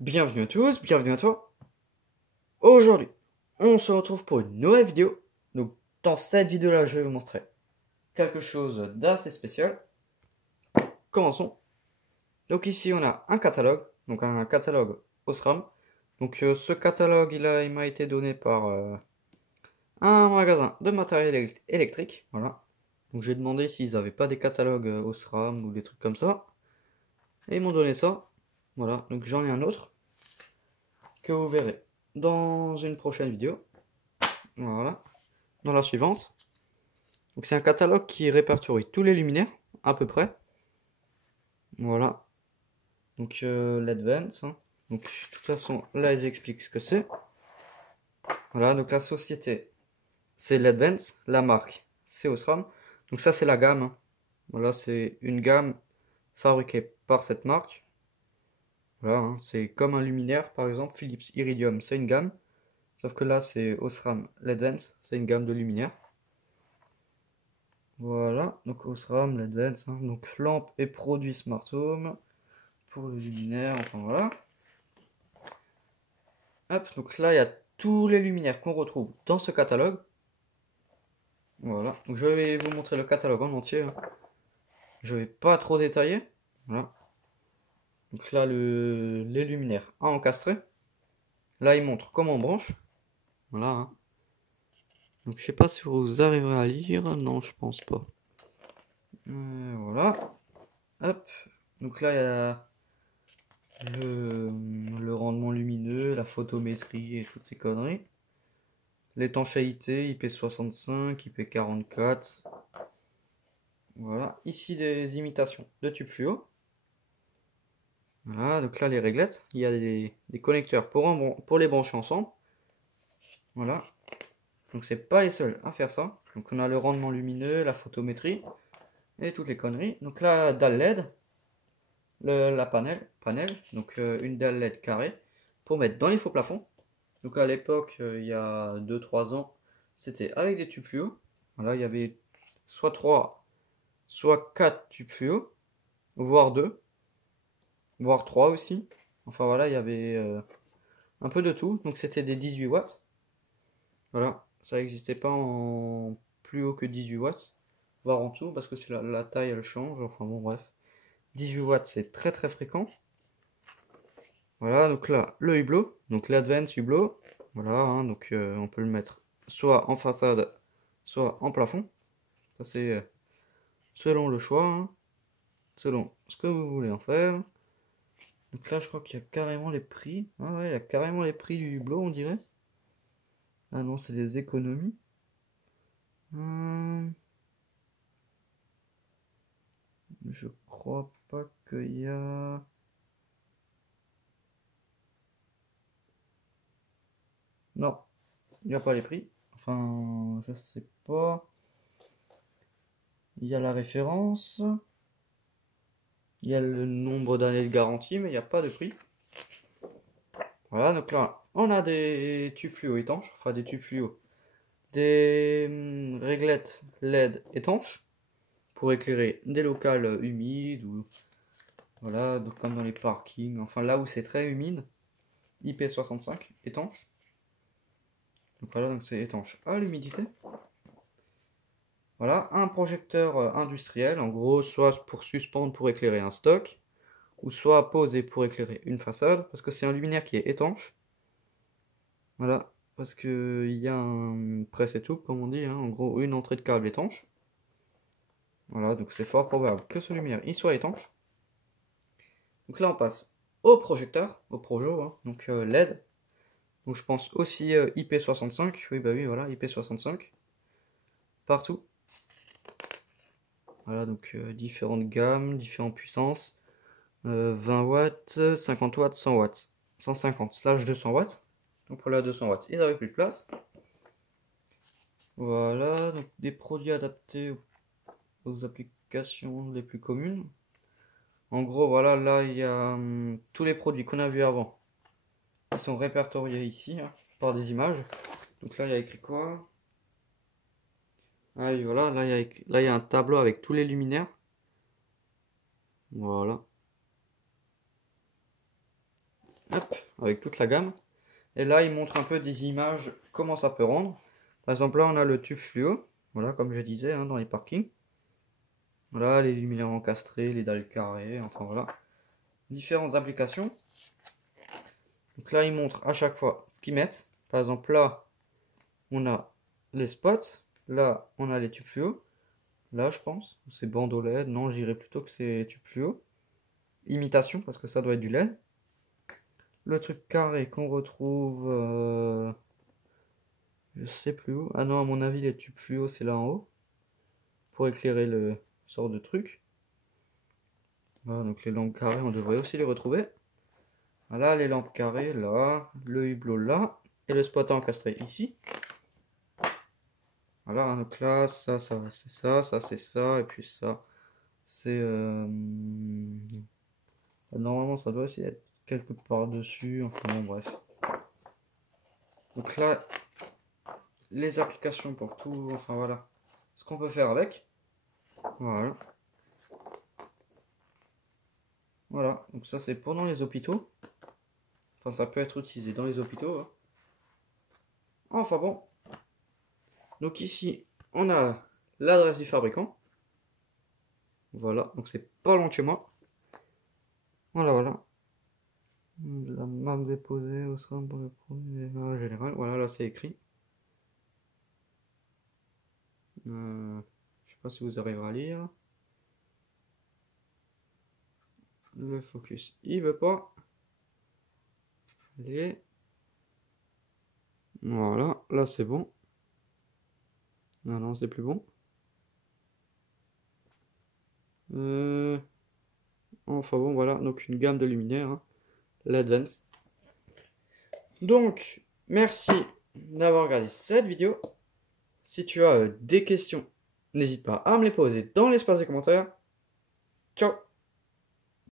Bienvenue à tous, bienvenue à toi. Aujourd'hui, on se retrouve pour une nouvelle vidéo. Donc, dans cette vidéo-là, je vais vous montrer quelque chose d'assez spécial. Commençons. Donc ici, on a un catalogue, donc un catalogue Osram. Donc ce catalogue, il m'a été donné par un magasin de matériel électrique. Voilà. Donc j'ai demandé s'ils n'avaient pas des catalogues Osram ou des trucs comme ça. Et ils m'ont donné ça. Voilà, donc j'en ai un autre que vous verrez dans une prochaine vidéo. Voilà. Dans la suivante. Donc c'est un catalogue qui répertorie tous les luminaires, à peu près. Voilà. Donc l'Advance. Hein. Donc de toute façon, là ils expliquent ce que c'est. Voilà, donc la société, c'est l'Advance. La marque, c'est Osram. Donc ça c'est la gamme. Hein. Voilà, c'est une gamme fabriquée par cette marque. Voilà, hein. C'est comme un luminaire, par exemple, Philips Iridium, c'est une gamme. Sauf que là c'est Osram l'Advance, c'est une gamme de luminaires. Voilà, donc Osram, l'Advance, hein. Donc lampe et produits Smart Home pour le luminaire, enfin voilà. Hop, donc là il y a tous les luminaires qu'on retrouve dans ce catalogue. Voilà, donc je vais vous montrer le catalogue en entier. Hein. Je vais pas trop détailler. Voilà. Donc là les luminaires à encastrer. Là il montre comment on branche. Voilà. Hein. Donc je sais pas si vous arriverez à lire. Non, je pense pas. Voilà. Hop. Donc là il y a le rendement lumineux, la photométrie et toutes ces conneries. L'étanchéité IP65, IP44. Voilà. Ici des imitations de tubes fluo. Voilà, donc là les réglettes. Il y a des connecteurs pour les brancher ensemble. Voilà. Donc c'est pas les seuls à faire ça. Donc on a le rendement lumineux, la photométrie et toutes les conneries. Donc là, dalle LED. La panel. Donc une dalle LED carrée pour mettre dans les faux plafonds. Donc à l'époque, il y a 2-3 ans, c'était avec des tubes fluo. Voilà, il y avait soit 3, soit 4 tubes fluo, voire 2, voire 3 aussi. Enfin voilà, il y avait un peu de tout. Donc c'était des 18 watts. Voilà, ça n'existait pas en plus haut que 18 watts, voire en dessous, parce que la taille elle change. Enfin bon, bref. 18 watts, c'est très très fréquent. Voilà, donc là, le hublot, donc l'Advance hublot. Voilà, hein, donc on peut le mettre soit en façade, soit en plafond. Ça c'est selon le choix, hein, selon ce que vous voulez en faire. Donc là, je crois qu'il y a carrément les prix. Ah ouais, il y a carrément les prix du hublot, on dirait. Ah non, c'est des économies. Je crois pas qu'il y a... Non, il n'y a pas les prix. Enfin, je sais pas. Il y a la référence. Il y a le nombre d'années de garantie, mais il n'y a pas de prix. Voilà, donc là, on a des tubes fluo étanches. Enfin, des tubes fluo. Des réglettes LED étanches. Pour éclairer des locales humides ou... Voilà, donc comme dans les parkings. Enfin, là où c'est très humide. IP65, étanche. Donc voilà, donc c'est étanche à l'humidité. Voilà, un projecteur industriel, en gros, soit pour suspendre pour éclairer un stock, ou soit poser pour éclairer une façade, parce que c'est un luminaire qui est étanche. Voilà, parce qu'il y a un presse et tout, comme on dit, hein, en gros, une entrée de câble étanche. Voilà, donc c'est fort probable que ce luminaire il soit étanche. Donc là, on passe au projecteur, au projo, hein, donc LED. Donc je pense aussi IP65, oui, bah oui, voilà, IP65. Partout. Voilà, donc différentes gammes, différentes puissances. 20 watts, 50 watts, 100 watts. 150/200 watts. Donc pour la 200 watts, ils n'avaient plus de place. Voilà, donc des produits adaptés aux applications les plus communes. En gros, voilà, là il y a tous les produits qu'on a vus avant. Ils sont répertoriés ici, hein, par des images. Donc là il y a écrit quoi? Ah oui, voilà, là il y a un tableau avec tous les luminaires. Voilà. Hop. avec toute la gamme. Et là, il montre un peu des images, comment ça peut rendre. Par exemple, là, on a le tube fluo. Voilà, comme je disais, hein, dans les parkings. Voilà, les luminaires encastrés, les dalles carrées, enfin voilà. Différentes applications. Donc là, ils montrent à chaque fois ce qu'ils mettent. Par exemple, là, on a les spots. Là, on a les tubes fluo. Là, je pense, c'est bandeau LED. Non, j'irais plutôt que c'est tubes fluo. Imitation, parce que ça doit être du LED. Le truc carré qu'on retrouve... je sais plus où. Ah non, à mon avis, les tubes fluo, c'est là en haut. Pour éclairer le sort de truc. Voilà, donc les lampes carrées, on devrait aussi les retrouver. Voilà, les lampes carrées, là. Le hublot, là. Et le spot encastré, ici. Voilà, donc là, ça c'est ça, ça c'est ça, et puis ça, c'est... Normalement, ça doit aussi être quelque part dessus, enfin bon, bref. Donc là, les applications pour tout, enfin voilà, ce qu'on peut faire avec. Voilà. Voilà, donc ça c'est pendant les hôpitaux. Enfin, ça peut être utilisé dans les hôpitaux. Hein. Enfin bon. Donc ici, on a l'adresse du fabricant. Voilà, donc c'est pas loin de chez moi. Voilà, voilà. La marque déposée au sein pour le produit en général. Voilà, là c'est écrit. Je sais pas si vous arriverez à lire. Le focus, il veut pas. Allez. Voilà, là c'est bon. Ah non, c'est plus bon. Enfin bon, voilà, donc une gamme de luminaires, hein, l'Advance. Donc, merci d'avoir regardé cette vidéo. Si tu as des questions, n'hésite pas à me les poser dans l'espace des commentaires. Ciao!